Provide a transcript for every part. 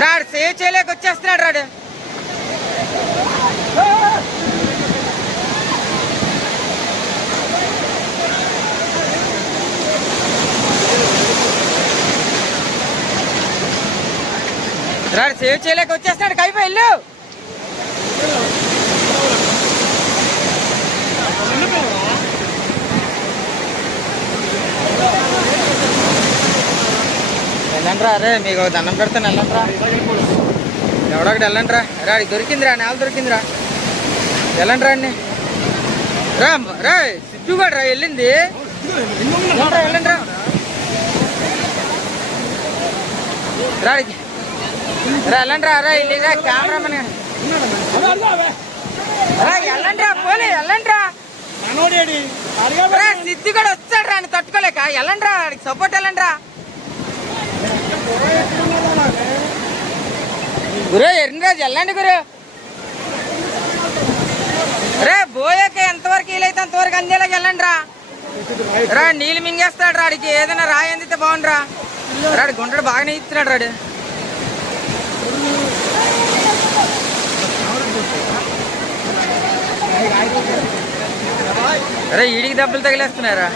రాడు సేవ్ చేయలేక వచ్చేస్తున్నాడు రాడు. రాడు సేవ్ చేయలేక వచ్చేస్తున్నాడు. కైపో వెళ్ళు. వెళ్ళండిరా. అరే మీకు దండం పెడతాను. వెళ్ళండిరా. ఎవడొకటి వెళ్ళండిరా. రాడి దొరికిందిరా. నేల దొరికిందిరా. వెళ్ళండిరా అండి. రా రా సిద్ధు కూడా రా వెళ్ళింది. వెళ్ళండిరా. రాడికి రా వెళ్ళండిరా. రా వెళ్ళిరా కెమెరామెన్. వెళ్ళండిరా. పోలే వెళ్ళండిరా. సిద్ధు కూడా వచ్చాడు రా అని తట్టుకోలేక. వెళ్ళండిరా. వాడికి సపోర్ట్ వెళ్ళండిరా. గురు ఎర్రరాజు వెళ్ళండి గురు. రే బోయాక ఎంతవరకు వీలైతే అంతవరకు అందేలాగా వెళ్ళండి రా. రా నీళ్ళు మింగేస్తాడు రాడికి. ఏదైనా రాయి అందితే బాగుండ్రా. రాడు గుంటడు బాగానే ఇస్తున్నాడు రాడు. అరే ఈడికి దెబ్బలు తగిలేస్తున్నారా.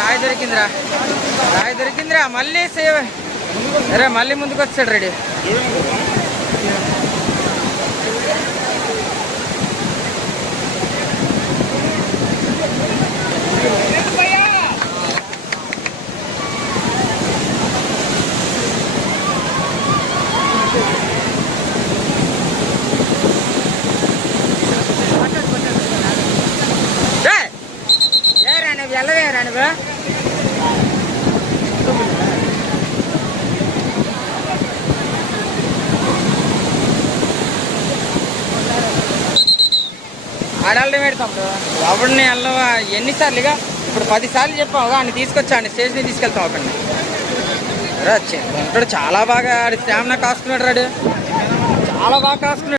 రాయి దొరికిందిరా. రాయి దొరికిందిరా. మళ్ళీ సేవ్. అరే మళ్ళీ ముందుకు వచ్చాడు రెడీ. వెళ్ళవే రానువా. ఆడాలని పెడతాం ఎవరిని వెళ్ళవా. ఎన్నిసార్లుగా ఇప్పుడు 10 సార్లు చెప్పావు. ఆయన తీసుకొచ్చా ఆయన స్టేజ్ని తీసుకెళ్తాం అక్కడిని. ఉంటాడు చాలా బాగా. ఆడి స్టామినా కాసుకున్నాడు రాడు. చాలా బాగా కాసుకున్నాడు.